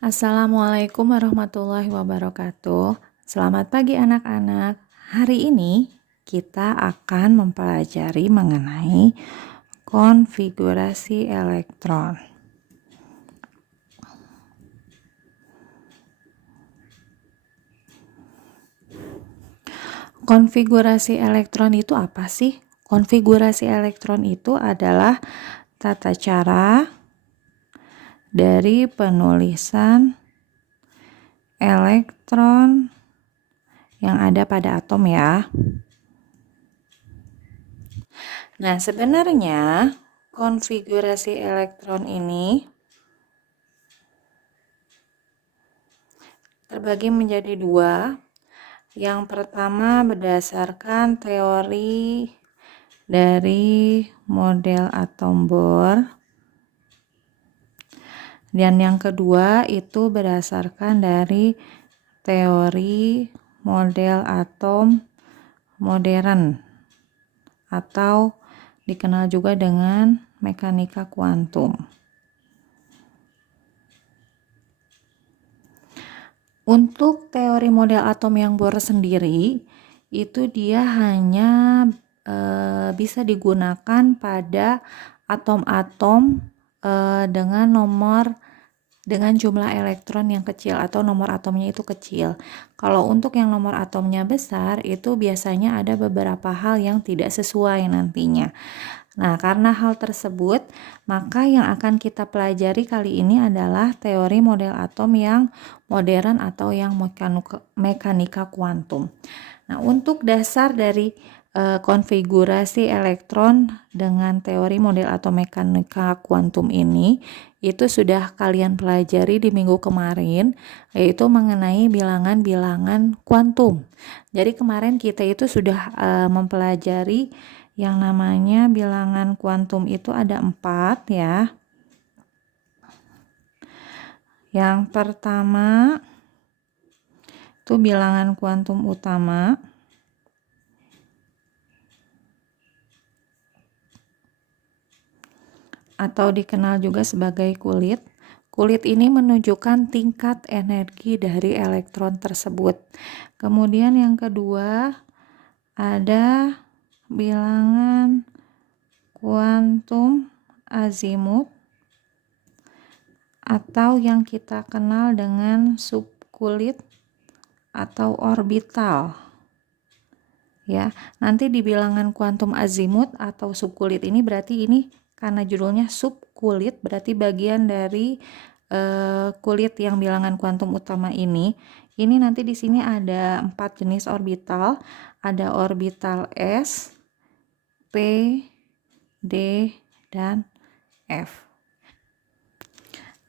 Assalamualaikum warahmatullahi wabarakatuh. Selamat pagi anak-anak. Hari ini kita akan mempelajari mengenai konfigurasi elektron. Konfigurasi elektron itu apa sih? Konfigurasi elektron itu adalah tata cara dari penulisan elektron yang ada pada atom ya. Nah, sebenarnya konfigurasi elektron ini terbagi menjadi dua. Yang pertama berdasarkan teori dari model atom Bohr. Dan yang kedua itu berdasarkan dari teori model atom modern atau dikenal juga dengan mekanika kuantum. Untuk teori model atom yang Bohr sendiri, itu dia hanya bisa digunakan pada atom-atom dengan jumlah elektron yang kecil atau nomor atomnya itu kecil. Kalau untuk yang nomor atomnya besar, itu biasanya ada beberapa hal yang tidak sesuai nantinya. Nah, karena hal tersebut, maka yang akan kita pelajari kali ini adalah teori model atom yang modern atau yang mekanika kuantum. Nah, untuk dasar dari konfigurasi elektron dengan teori model atau mekanika kuantum ini, itu sudah kalian pelajari di minggu kemarin, yaitu mengenai bilangan-bilangan kuantum. Jadi kemarin kita itu sudah mempelajari yang namanya bilangan kuantum itu ada 4 ya. Yang pertama itu bilangan kuantum utama. Atau dikenal juga sebagai kulit. Kulit ini menunjukkan tingkat energi dari elektron tersebut. Kemudian yang kedua ada bilangan kuantum azimut atau yang kita kenal dengan subkulit atau orbital. Ya, nanti di bilangan kuantum azimut atau subkulit ini berarti ini karena judulnya subkulit berarti bagian dari kulit yang bilangan kuantum utama ini. Ini nanti di sini ada 4 jenis orbital, ada orbital S, P, D, dan F.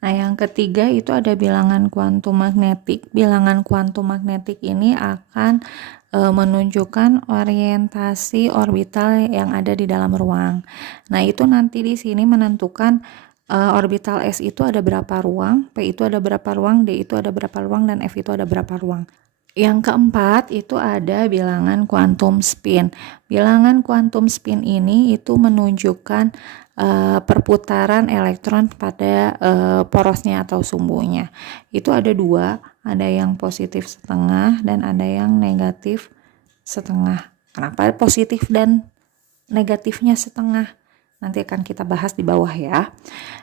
Nah, yang ketiga itu ada bilangan kuantum magnetik. Bilangan kuantum magnetik ini akan menunjukkan orientasi orbital yang ada di dalam ruang. Nah, itu nanti di sini menentukan orbital S itu ada berapa ruang, P itu ada berapa ruang, D itu ada berapa ruang, dan F itu ada berapa ruang. Yang keempat itu ada bilangan kuantum spin. Bilangan kuantum spin ini itu menunjukkan perputaran elektron pada porosnya atau sumbunya. Itu ada dua, ada yang positif setengah dan ada yang negatif setengah. Kenapa positif dan negatifnya setengah? Nanti akan kita bahas di bawah ya.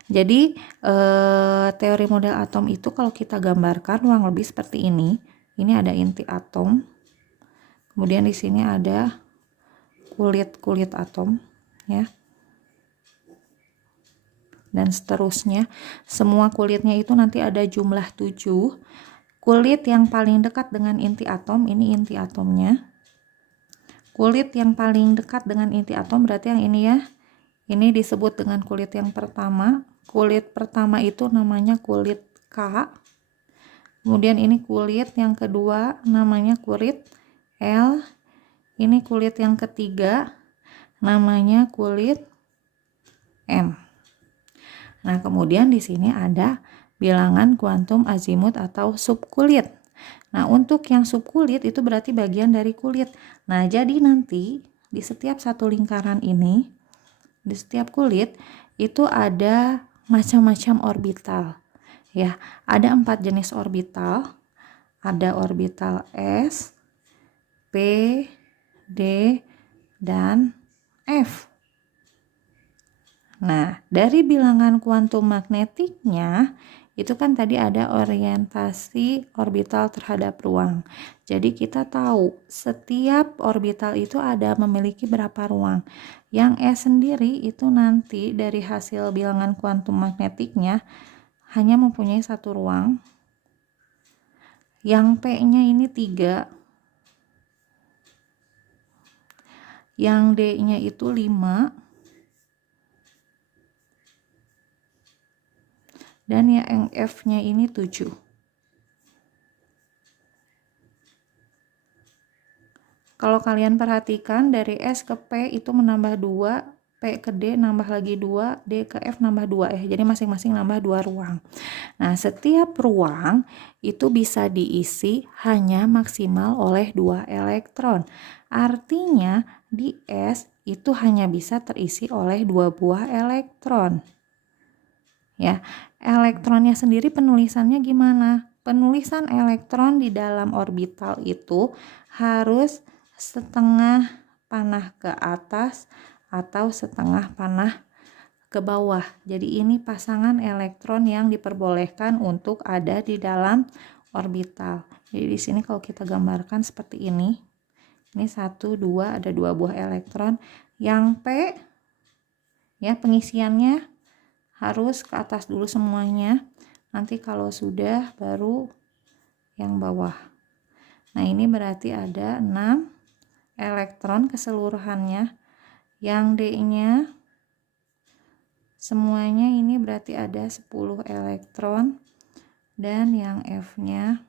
Jadi teori model atom itu kalau kita gambarkan kurang lebih seperti ini. Ini ada inti atom. Kemudian di sini ada kulit-kulit atom ya. Dan seterusnya. Semua kulitnya itu nanti ada jumlah 7. Kulit yang paling dekat dengan inti atom, ini inti atomnya. Kulit yang paling dekat dengan inti atom berarti yang ini ya. Ini disebut dengan kulit yang pertama. Kulit pertama itu namanya kulit K. Kemudian ini kulit yang kedua namanya kulit L. Ini kulit yang ketiga namanya kulit M. Nah, kemudian di sini ada bilangan kuantum azimut atau subkulit. Nah, untuk yang subkulit itu berarti bagian dari kulit. Nah, jadi nanti di setiap satu lingkaran ini, di setiap kulit itu ada macam-macam orbital. Ya, ada 4 jenis orbital. Ada orbital S, P, D, dan F. Nah, dari bilangan kuantum magnetiknya, itu kan tadi ada orientasi orbital terhadap ruang. Jadi kita tahu setiap orbital itu ada memiliki berapa ruang. Yang S sendiri itu nanti dari hasil bilangan kuantum magnetiknya hanya mempunyai 1 ruang. Yang P-nya ini 3. Yang D-nya itu 5. Dan yang F-nya ini 7. Kalau kalian perhatikan dari S ke P itu menambah 2, P ke D nambah lagi 2, D ke F nambah 2 ya. Jadi masing-masing nambah 2 ruang. Nah, setiap ruang itu bisa diisi hanya maksimal oleh 2 elektron. Artinya di S itu hanya bisa terisi oleh 2 buah elektron. Ya, elektronnya sendiri penulisannya gimana? Penulisan elektron di dalam orbital itu harus setengah panah ke atas atau setengah panah ke bawah. Jadi ini pasangan elektron yang diperbolehkan untuk ada di dalam orbital. Jadi di sini kalau kita gambarkan seperti ini. Ini 1, 2, ada 2 buah elektron. Yang P ya pengisiannya harus ke atas dulu semuanya. Nanti kalau sudah baru yang bawah. Nah, ini berarti ada 6 elektron keseluruhannya. Yang D-nya semuanya ini berarti ada 10 elektron. Dan yang F-nya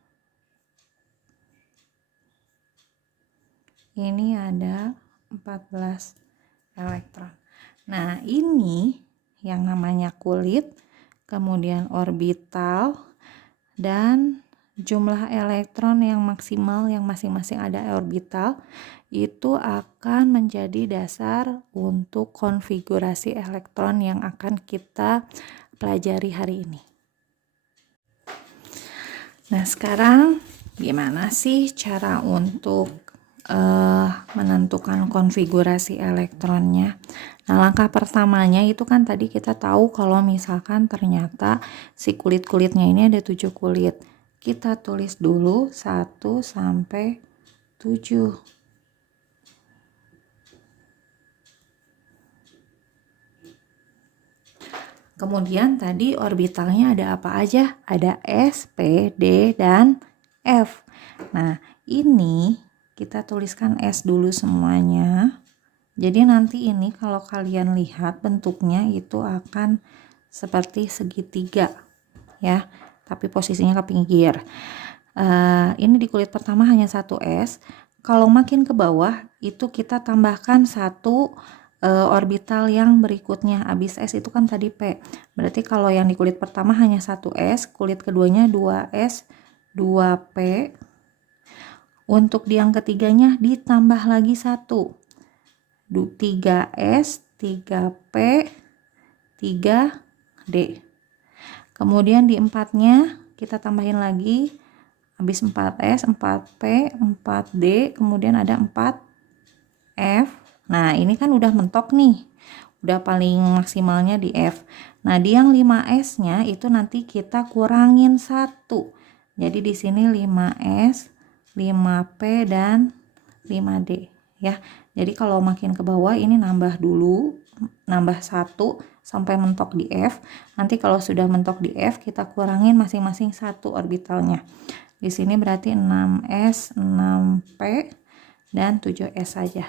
ini ada 14 elektron. Nah, ini yang namanya kulit, kemudian orbital, dan jumlah elektron yang maksimal yang masing-masing ada orbital itu akan menjadi dasar untuk konfigurasi elektron yang akan kita pelajari hari ini. Nah, sekarang gimana sih cara untuk menentukan konfigurasi elektronnya? Nah, langkah pertamanya itu kan tadi kita tahu kalau misalkan ternyata si kulit-kulitnya ini ada 7 kulit. Kita tulis dulu 1 sampai 7. Kemudian tadi orbitalnya ada apa aja? Ada S, P, D, dan F. Nah, ini kita tuliskan S dulu semuanya. Jadi nanti ini kalau kalian lihat bentuknya itu akan seperti segitiga ya, tapi posisinya ke pinggir. Ini di kulit pertama hanya 1 S. Kalau makin ke bawah itu kita tambahkan 1 orbital yang berikutnya. Abis S itu kan tadi P. Berarti kalau yang di kulit pertama hanya 1 S, kulit keduanya 2 S, 2 P. Untuk yang ketiganya ditambah lagi 1. 3S, 3P, 3D. Kemudian di empatnya kita tambahin lagi. Habis 4S, 4P, 4D, kemudian ada 4F. Nah, ini kan udah mentok nih. Udah paling maksimalnya di F. Nah, di yang 5S-nya itu nanti kita kurangin 1. Jadi di sini 5S, 5P, dan 5D ya. Jadi kalau makin ke bawah ini nambah dulu, nambah 1 sampai mentok di F. Nanti kalau sudah mentok di F kita kurangin masing-masing 1 orbitalnya. Di sini berarti 6S, 6P, dan 7S saja.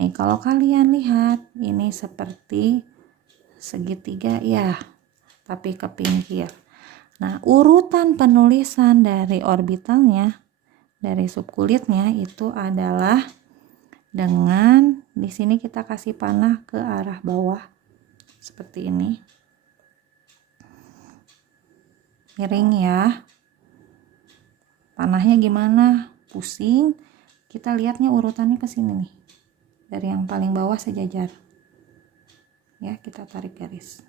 Nih kalau kalian lihat ini seperti segitiga ya, tapi ke pinggir. Nah, urutan penulisan dari orbitalnya, dari subkulitnya itu adalah dengan di sini kita kasih panah ke arah bawah seperti ini. Miring ya. Panahnya gimana? Pusing. Kita lihatnya urutannya ke sini nih. Dari yang paling bawah sejajar. Ya, kita tarik garis.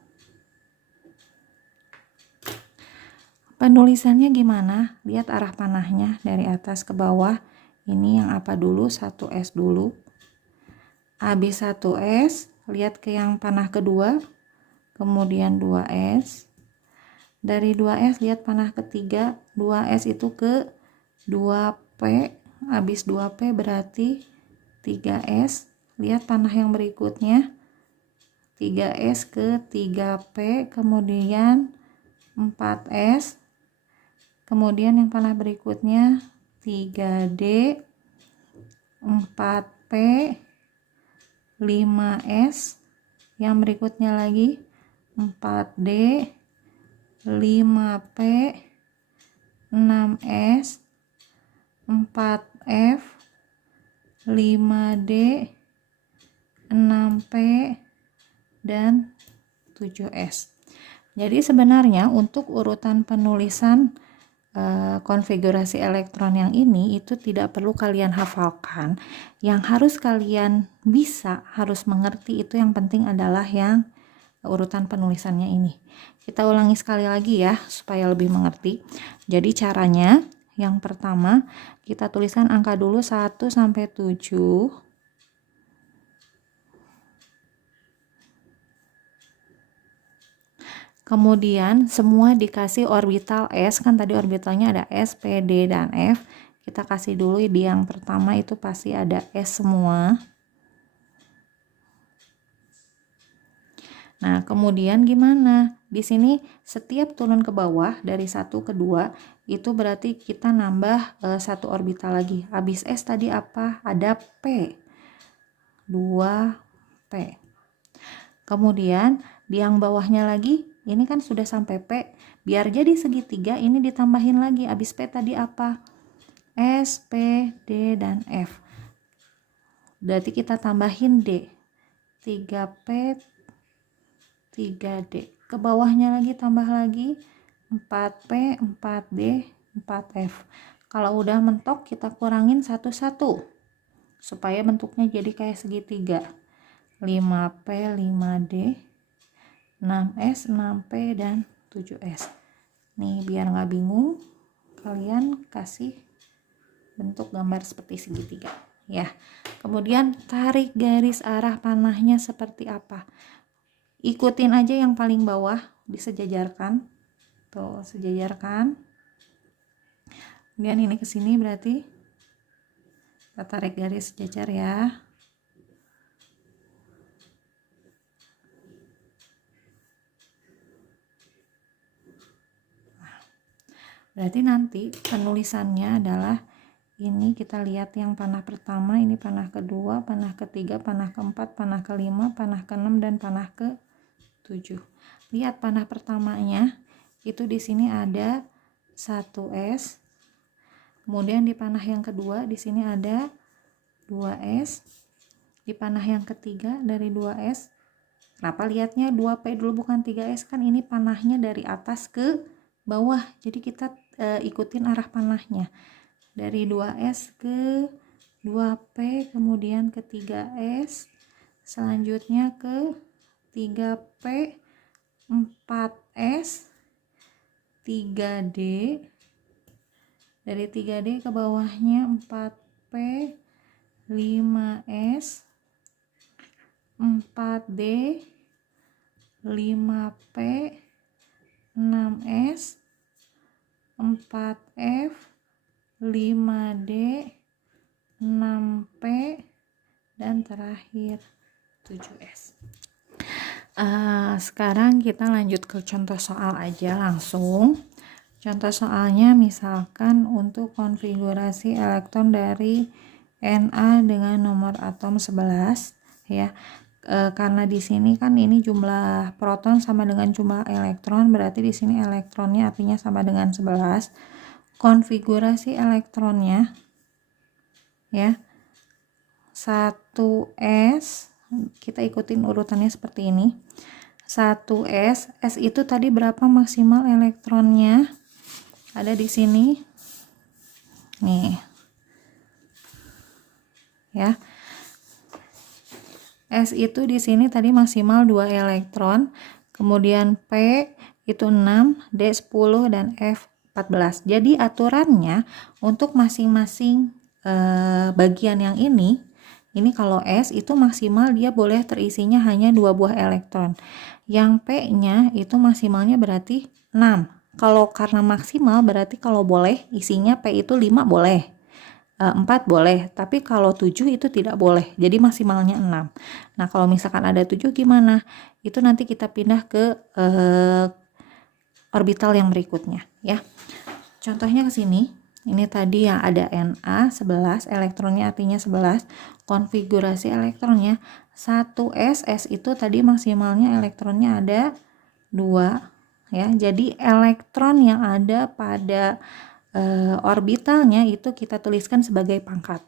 Penulisannya gimana? Lihat arah panahnya dari atas ke bawah. Ini yang apa dulu? 1S dulu. Habis 1S, lihat ke yang panah kedua, kemudian 2S. Dari 2S lihat panah ketiga, 2S itu ke 2P. Habis 2P berarti 3S. Lihat panah yang berikutnya, 3S ke 3P, kemudian 4S. Kemudian yang panah berikutnya 3D, 4P, 5S. Yang berikutnya lagi 4D, 5P, 6S, 4F, 5D, 6P, dan 7S. Jadi sebenarnya untuk urutan penulisan konfigurasi elektron yang ini itu tidak perlu kalian hafalkan. Yang harus kalian bisa, harus mengerti itu yang penting adalah yang urutan penulisannya ini. Kita ulangi sekali lagi ya supaya lebih mengerti. Jadi caranya yang pertama kita tuliskan angka dulu 1 sampai 7. Kemudian semua dikasih orbital S, kan tadi orbitalnya ada S, P, D, dan F. Kita kasih dulu di yang pertama itu pasti ada S semua. Nah, kemudian gimana? Di sini setiap turun ke bawah dari 1 ke 2 itu berarti kita nambah 1 orbital lagi. Habis S tadi apa? Ada P. 2P. Kemudian di yang bawahnya lagi, ini kan sudah sampai P, biar jadi segitiga ini ditambahin lagi. Habis P tadi apa? S, P, D, dan F. Berarti kita tambahin D. 3P, 3D. Ke bawahnya lagi tambah lagi 4P, 4D, 4F. Kalau udah mentok kita kurangin satu-satu supaya bentuknya jadi kayak segitiga. 5P, 5D, 6S, 6P, dan 7S. Nih biar nggak bingung, kalian kasih bentuk gambar seperti segitiga ya. Kemudian tarik garis arah panahnya seperti apa? Ikutin aja yang paling bawah, disejajarkan. Tuh, sejajarkan. Kemudian ini ke sini berarti kita tarik garis sejajar ya. Berarti nanti penulisannya adalah ini, kita lihat yang panah pertama, ini panah kedua, panah ketiga, panah keempat, panah kelima, panah keenam, dan panah ke-7. Lihat panah pertamanya itu di sini ada 1S. Kemudian di panah yang kedua di sini ada 2S. Di panah yang ketiga dari 2S. Kenapa lihatnya 2P dulu bukan 3S? Kan ini panahnya dari atas ke bawah. Jadi kita ikutin arah panahnya. Dari 2S ke 2P, kemudian ke 3S, selanjutnya ke 3P, 4S, 3D, dari 3D ke bawahnya 4P, 5S, 4D, 5P, 6S, 4F, 5D, 6P, dan terakhir 7S. Sekarang kita lanjut ke contoh soal aja langsung. Contoh soalnya misalkan untuk konfigurasi elektron dari Na dengan nomor atom 11 ya. Karena di sini kan ini jumlah proton sama dengan jumlah elektron, berarti di sini elektronnya artinya sama dengan 11. Konfigurasi elektronnya ya, 1S, kita ikutin urutannya seperti ini. 1S, S itu tadi berapa maksimal elektronnya? Ada di sini nih ya. S itu di sini tadi maksimal 2 elektron. Kemudian P itu 6, D 10, dan F 14. Jadi aturannya untuk masing-masing bagian yang ini kalau S itu maksimal dia boleh terisinya hanya 2 buah elektron. Yang P-nya itu maksimalnya berarti 6. Kalau karena maksimal berarti kalau boleh isinya P itu 5 boleh. 4 boleh, tapi kalau 7 itu tidak boleh. Jadi maksimalnya 6. Nah, kalau misalkan ada 7 gimana? Itu nanti kita pindah ke orbital yang berikutnya ya. Contohnya ke sini. Ini tadi yang ada Na 11, elektronnya artinya 11. Konfigurasi elektronnya 1s, S itu tadi maksimalnya elektronnya ada 2 ya. Jadi elektron yang ada pada orbitalnya itu kita tuliskan sebagai pangkat.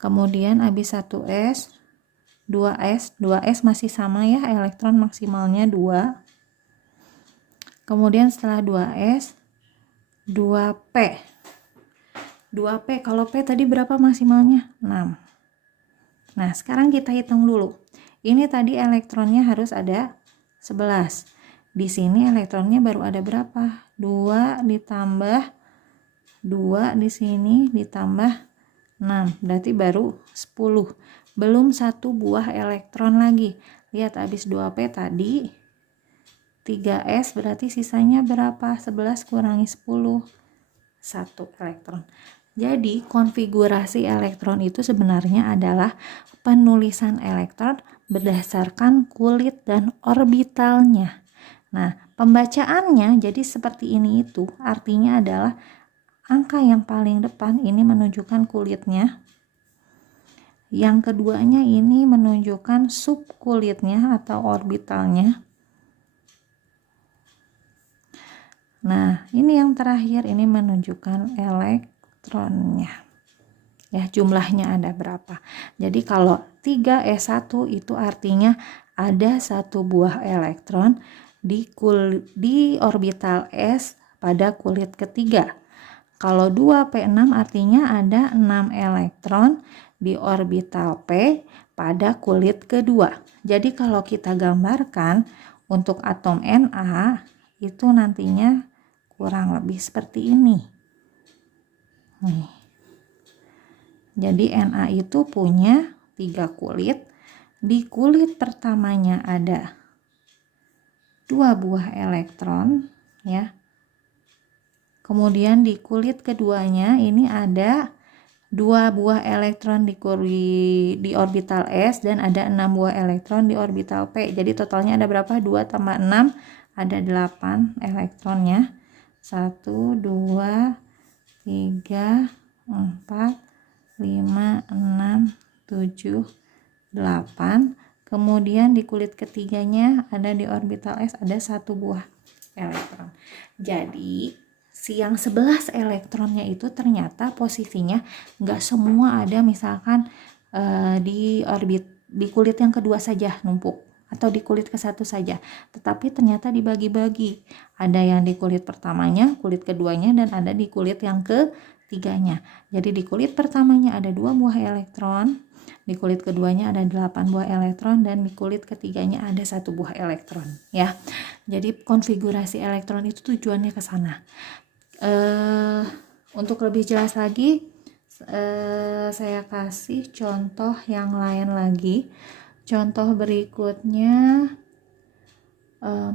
Kemudian habis 1s, 2s masih sama ya, elektron maksimalnya 2. Kemudian setelah 2s, 2p. 2p, kalau P tadi berapa maksimalnya? 6. Nah, sekarang kita hitung dulu. Ini tadi elektronnya harus ada 11. Di sini elektronnya baru ada berapa? 2 ditambah 2 di sini ditambah 6. Berarti baru 10. Belum 1 buah elektron lagi. Lihat habis 2p tadi 3s, berarti sisanya berapa? 11 kurangi 10. 1 elektron. Jadi konfigurasi elektron itu sebenarnya adalah penulisan elektron berdasarkan kulit dan orbitalnya. Nah, pembacaannya jadi seperti ini, itu artinya adalah angka yang paling depan ini menunjukkan kulitnya. Yang keduanya ini menunjukkan subkulitnya atau orbitalnya. Nah, ini yang terakhir ini menunjukkan elektronnya. Ya, jumlahnya ada berapa. Jadi kalau 3s1 itu artinya ada 1 buah elektron di orbital S pada kulit ketiga. Kalau 2p6 artinya ada 6 elektron di orbital P pada kulit kedua. Jadi kalau kita gambarkan untuk atom Na itu nantinya kurang lebih seperti ini. Nih. Jadi Na itu punya 3 kulit. Di kulit pertamanya ada 2 buah elektron ya. Kemudian di kulit keduanya ini ada 2 buah elektron di orbital S dan ada 6 buah elektron di orbital P. Jadi totalnya ada berapa? 2 tambah 6 ada 8 elektronnya. 1, 2, 3, 4, 5, 6, 7, 8. Kemudian di kulit ketiganya ada di orbital S ada 1 buah elektron. Jadi si yang 11 elektronnya itu ternyata posisinya nggak semua ada, misalkan di kulit yang kedua saja numpuk atau di kulit ke satu saja, tetapi ternyata dibagi-bagi. Ada yang di kulit pertamanya, kulit keduanya, dan ada di kulit yang ketiganya. Jadi di kulit pertamanya ada 2 buah elektron, di kulit keduanya ada 8 buah elektron, dan di kulit ketiganya ada 1 buah elektron ya. Jadi konfigurasi elektron itu tujuannya ke sana. Untuk lebih jelas lagi saya kasih contoh yang lain lagi. Contoh berikutnya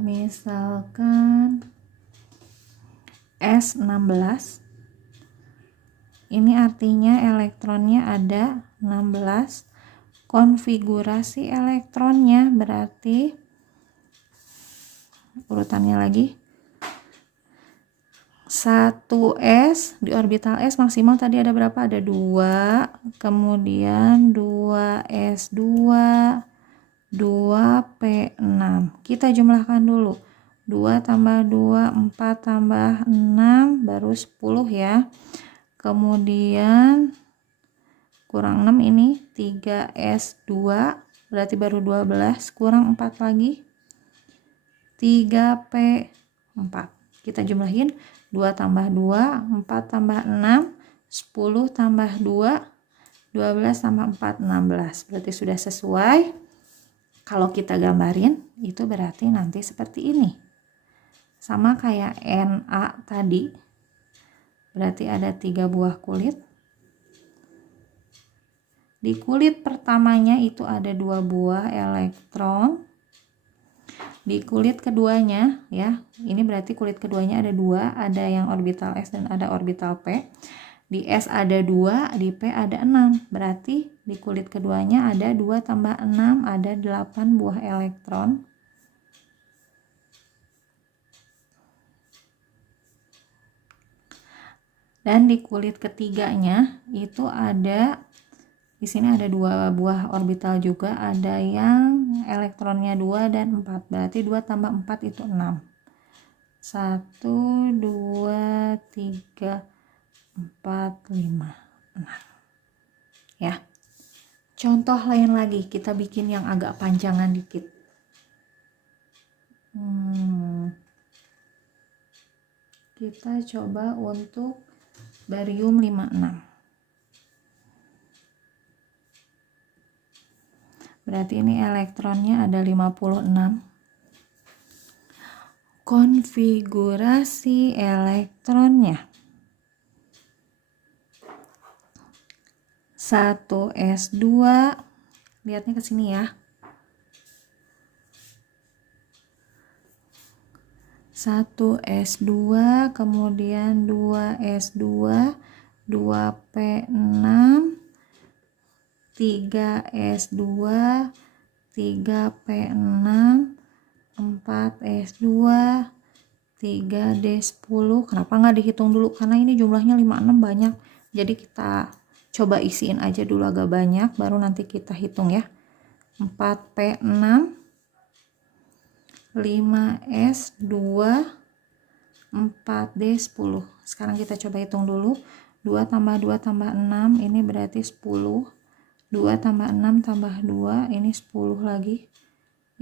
misalkan S16. Ini artinya elektronnya ada 16. Konfigurasi elektronnya berarti urutannya lagi 1s di orbital S maksimal tadi ada berapa? Ada 2, kemudian 2s2, 2p6. Kita jumlahkan dulu. 2 tambah 2, 4 tambah 6 baru 10 ya. Kemudian kurang 6 ini 3s2 berarti baru 12, kurang 4 lagi 3p4. Kita jumlahin 2 tambah 2, 4 tambah 6, 10 tambah 2, 12 tambah 4, 16. Berarti sudah sesuai. Kalau kita gambarin itu berarti nanti seperti ini. sama kayak Na tadi, berarti ada 3 buah kulit. Di kulit pertamanya itu ada 2 buah elektron. Di kulit keduanya ya, ini berarti kulit keduanya ada 2, ada yang orbital S dan ada orbital P. Di S ada 2, di P ada 6. Berarti di kulit keduanya ada 2 tambah 6, ada 8 buah elektron. Dan di kulit ketiganya itu ada, di sini ada 2 buah orbital juga, ada yang elektronnya 2 dan 4. Berarti 2 tambah 4 itu 6. 1, 2, 3, 4, 5, 6. Ya. Contoh lain lagi, kita bikin yang agak panjangan dikit. Kita coba untuk barium 56. Berarti ini elektronnya ada 56. Konfigurasi elektronnya 1s2, lihatnya ke sini ya. 1s2, kemudian 2s2, 2p6, 3s2, 3p6, 4s2, 3d10. Kenapa nggak dihitung dulu? Karena ini jumlahnya 56 banyak. Jadi kita coba isiin aja dulu agak banyak, baru nanti kita hitung ya. 4p6, 5s2, 4d10. Sekarang kita coba hitung dulu. 2 tambah 2 tambah 6, ini berarti 10. 2 tambah 6 tambah 2, ini 10 lagi.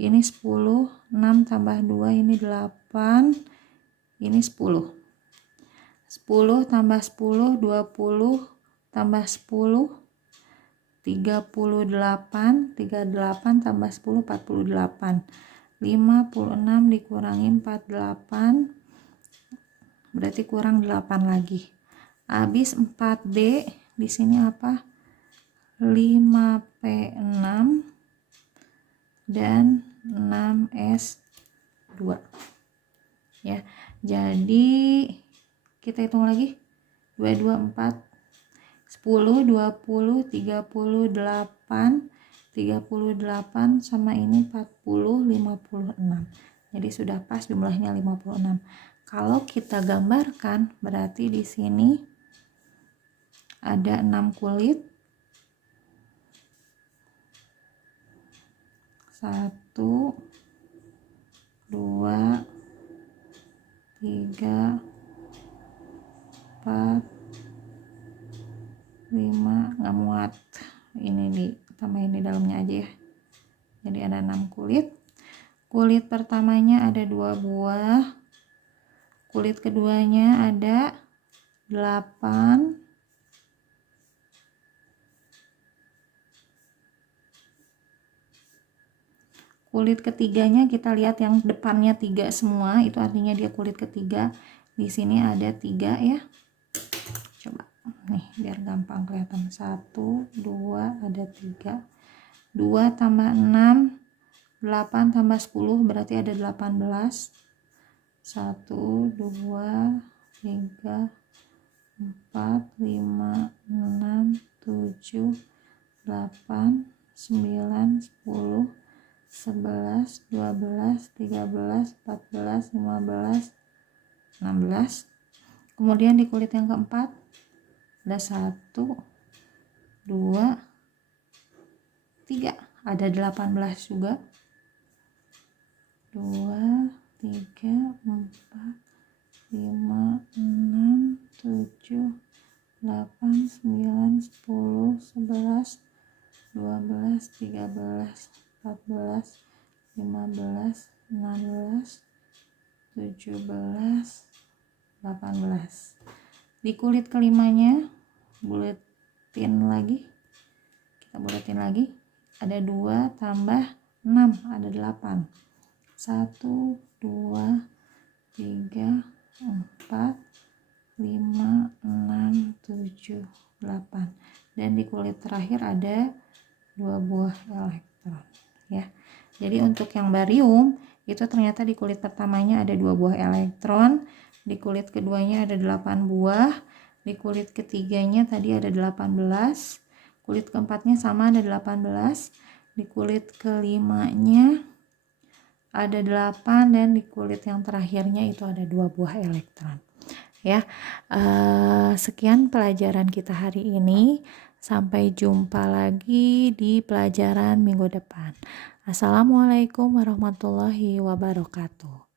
Ini 10, 6 tambah 2, ini 8, ini 10. 10 tambah 10, 20, tambah 10, 38, 38 tambah 10, 48. 56 dikurangi 48, berarti kurang 8 lagi. Habis 4D, di sini apa? 5P6 dan 6S2. Ya. Jadi kita hitung lagi. 2 2 4 10 20 38 38 sama ini 40 56. Jadi sudah pas jumlahnya 56. Kalau kita gambarkan berarti di sini ada 6 kulit. 1 2 3 4 5, nggak muat, ini ditambahin di dalamnya aja ya. Jadi ada 6 kulit. Kulit pertamanya ada 2 buah, kulit keduanya ada 8, kulit ketiganya kita lihat yang depannya 3 semua, itu artinya dia kulit ketiga. Di sini ada 3 ya. Coba nih biar gampang kelihatan. 1 2 ada 3. 2 tambah 6, 8 tambah 10 berarti ada 18. 1 2 3 4 5 6 7 8 9 10 11 12 13 14 15 16. Kemudian di kulit yang keempat ada 1 2 3, ada 18 juga. 2 3 4 5 6 7 8 9 10 11 12 13 14 15 16 17 18. Di kulit kelimanya buletin lagi, kita buletin lagi, ada 2 tambah 6 ada 8. 1 2 3, 4, 5, 6, 7, 8. Dan di kulit terakhir ada 2 buah elektron ya. Jadi untuk yang barium itu ternyata di kulit pertamanya ada 2 buah elektron, di kulit keduanya ada 8 buah, di kulit ketiganya tadi ada 18, kulit keempatnya sama ada 18, di kulit kelimanya ada 8, dan di kulit yang terakhirnya itu ada 2 buah elektron ya. Sekian pelajaran kita hari ini, sampai jumpa lagi di pelajaran minggu depan. Assalamualaikum warahmatullahi wabarakatuh.